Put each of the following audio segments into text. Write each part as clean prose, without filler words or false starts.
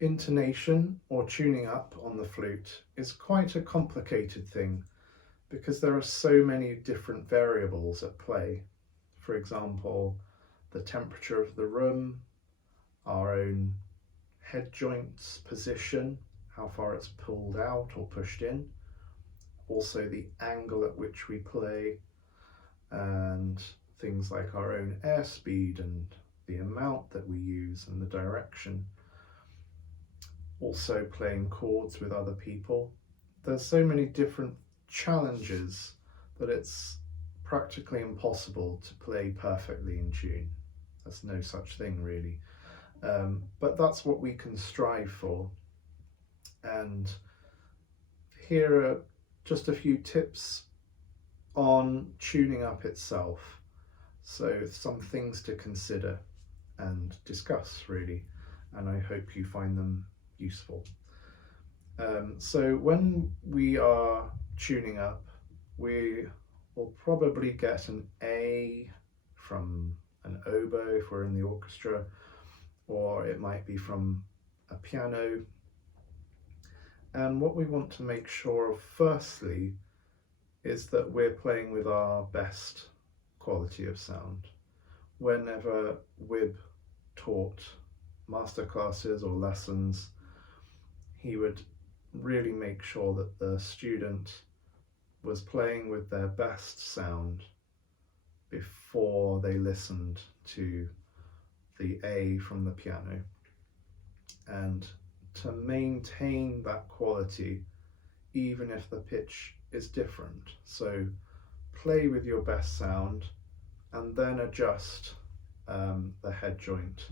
Intonation or tuning up on the flute is quite a complicated thing because there are so many different variables at play. For example, the temperature of the room, our own head joint's position, how far it's pulled out or pushed in, also the angle at which we play, and things like our own airspeed and the amount that we use and the direction. Also playing chords with other people. There's so many different challenges that it's practically impossible to play perfectly in tune. There's no such thing really. But that's what we can strive for. And here are just a few tips on tuning up itself. So some things to consider and discuss really, and I hope you find them useful. So when we are tuning up, we will probably get an A from an oboe if we're in the orchestra, or it might be from a piano. And what we want to make sure of firstly is that we're playing with our best quality of sound. Whenever Wib taught masterclasses or lessons, he would really make sure that the student was playing with their best sound before they listened to the A from the piano. And to maintain that quality, even if the pitch is different. So play with your best sound and then adjust the head joint.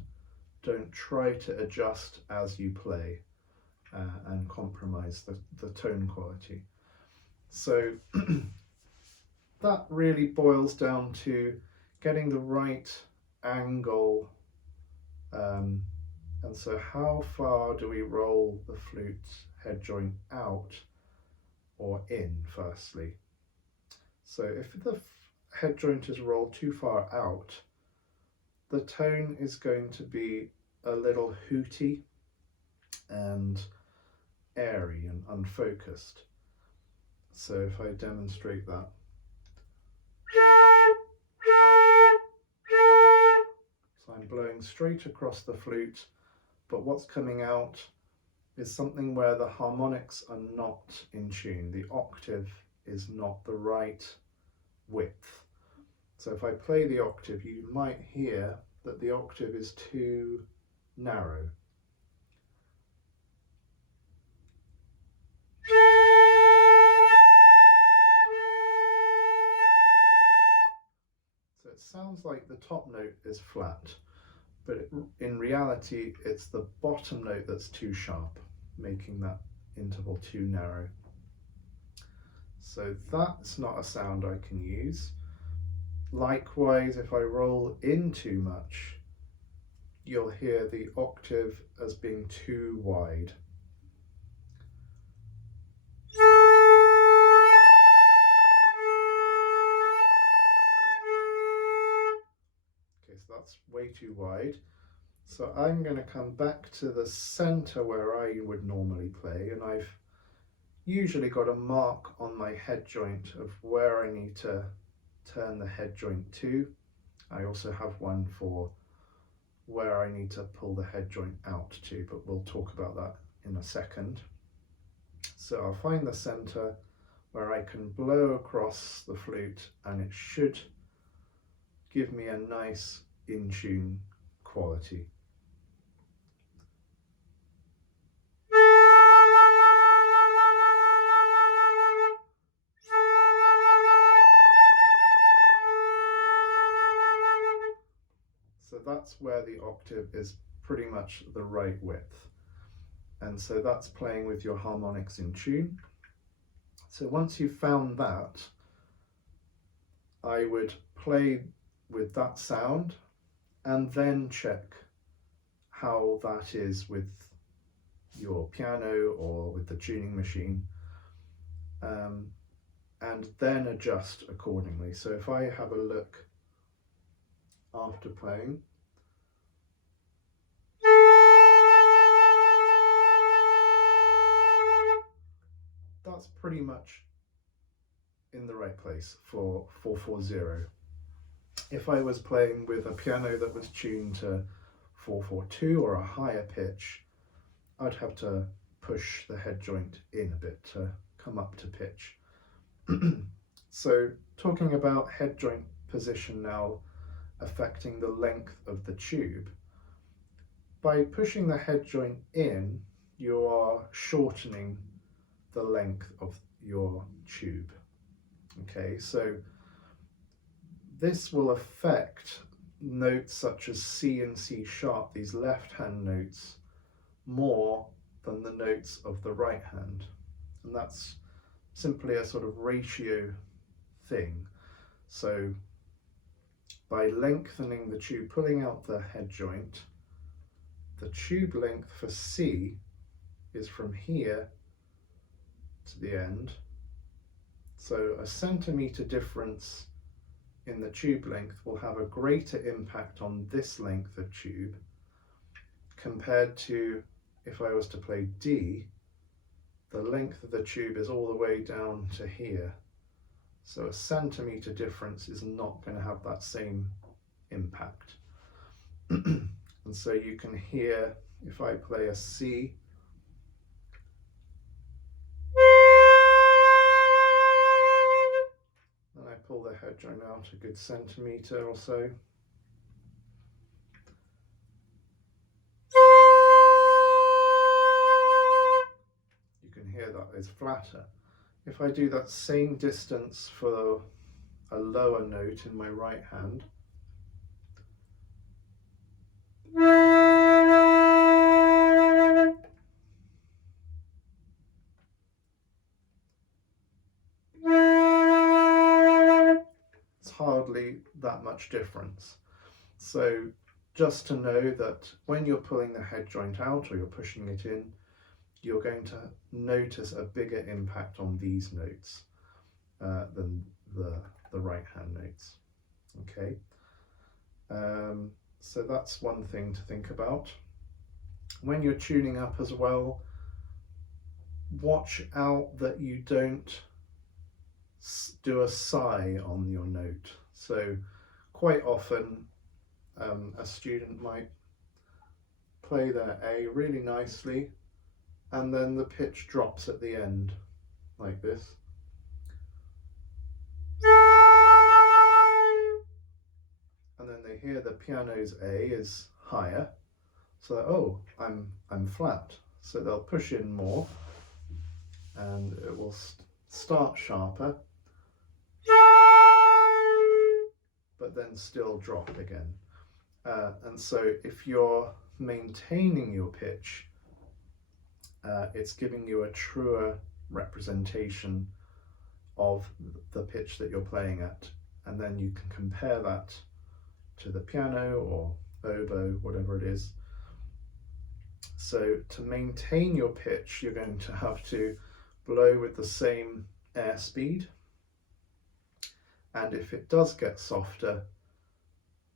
Don't try to adjust as you play and compromise the tone quality. So that really boils down to getting the right angle, and so how far do we roll the flute head joint out or in firstly. So if the head joint is rolled too far out, the tone is going to be a little hooty and airy and unfocused. So if I demonstrate that. So I'm blowing straight across the flute, but what's coming out is something where the harmonics are not in tune. The octave is not the right width. So if I play the octave, you might hear that the octave is too narrow. So it sounds like the top note is flat, but in reality it's the bottom note that's too sharp, making that interval too narrow. So that's not a sound I can use. Likewise, if I roll in too much, you'll hear the octave as being too wide. Okay, so that's way too wide. So I'm going to come back to the center where I would normally play, and I've usually got a mark on my head joint of where I need to turn the head joint to. I also have one for where I need to pull the head joint out to, but we'll talk about that in a second. So I'll find the center where I can blow across the flute, and it should give me a nice in tune quality. So that's where the octave is pretty much the right width. And so that's playing with your harmonics in tune. So once you've found that, I would play with that sound and then check how that is with your piano or with the tuning machine, and then adjust accordingly. So if I have a look after playing, pretty much in the right place for 4/4/0. If I was playing with a piano that was tuned to 4/4/2 or a higher pitch, I'd have to push the head joint in a bit to come up to pitch. So talking about head joint position now affecting the length of the tube, by pushing the head joint in, you are shortening the length of your tube. Okay, so this will affect notes such as C and C sharp, these left hand notes, more than the notes of the right hand. And that's simply a sort of ratio thing. So by lengthening the tube, pulling out the head joint, the tube length for C is from here to the end. So a centimetre difference in the tube length will have a greater impact on this length of tube compared to if I was to play D, the length of the tube is all the way down to here. So a centimetre difference is not going to have that same impact. And so you can hear, if I play a C, and I pull the head joint out a good centimetre or so, you can hear that is flatter. If I do that same distance for a lower note in my right hand, it's hardly that much difference. So just to know that when you're pulling the head joint out or you're pushing it in, you're going to notice a bigger impact on these notes than the right hand notes. Okay, so that's one thing to think about. When you're tuning up as well, watch out that you don't do a sigh on your note. So quite often a student might play their A really nicely and then the pitch drops at the end like this. And then they hear the piano's A is higher, so oh, I'm flat. So they'll push in more and it will start sharper, but then still drop again. And so if you're maintaining your pitch, it's giving you a truer representation of the pitch that you're playing at, and then you can compare that to the piano or oboe, whatever it is. So to maintain your pitch, you're going to have to blow with the same airspeed, and if it does get softer,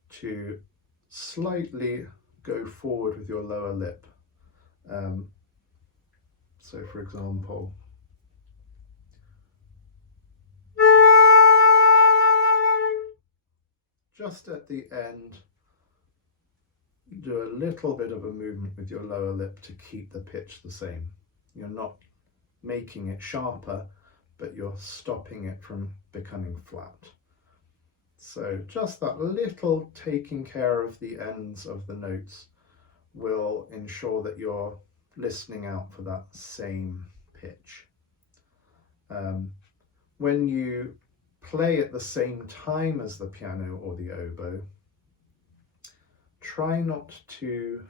to slightly go forward with your lower lip. So for example, just at the end, do a little bit of a movement with your lower lip to keep the pitch the same. You're not making it sharper, but you're stopping it from becoming flat. So just that little taking care of the ends of the notes will ensure that you're listening out for that same pitch. When you play at the same time as the piano or the oboe, try not to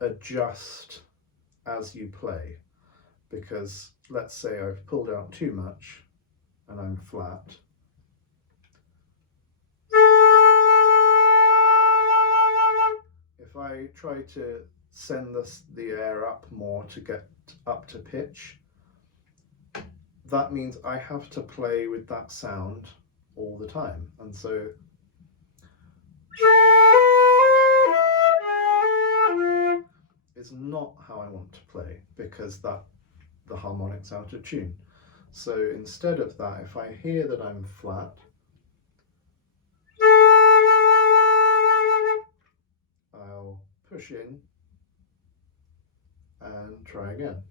adjust as you play, because let's say I've pulled out too much and I'm flat. If I try to send the air up more to get up to pitch, that means I have to play with that sound all the time, and so is not how I want to play, because the harmonic's out of tune. So instead of that, if I hear that I'm flat, I'll push in and try again.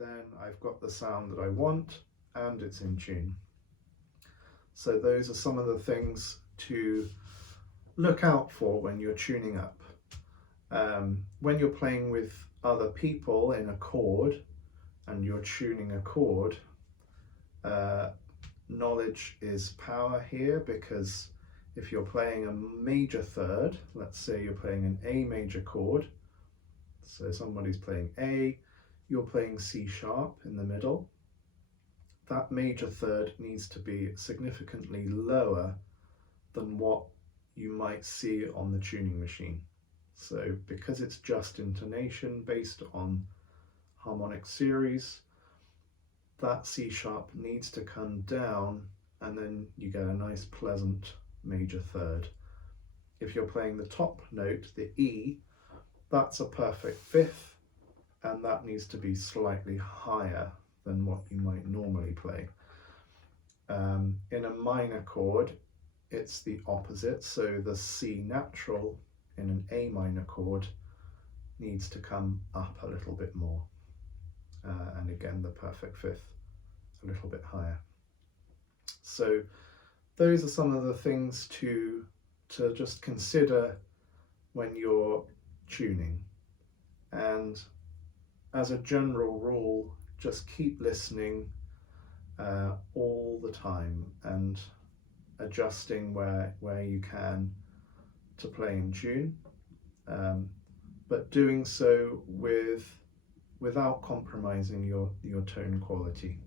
Then I've got the sound that I want and it's in tune. So those are some of the things to look out for when you're tuning up. When you're playing with other people in a chord and you're tuning a chord, knowledge is power here, because if you're playing a major third, let's say you're playing an A major chord, so somebody's playing A, you're playing C sharp in the middle, that major third needs to be significantly lower than what you might see on the tuning machine. So because it's just intonation based on harmonic series, that C sharp needs to come down and then you get a nice pleasant major third. If you're playing the top note, the E, that's a perfect fifth, and that needs to be slightly higher than what you might normally play. In a minor chord, it's the opposite, so the C natural in an A minor chord needs to come up a little bit more. And again, the perfect fifth a little bit higher. So those are some of the things to just consider when you're tuning. And as a general rule, just keep listening all the time and adjusting where you can to play in tune, but doing so without compromising your tone quality.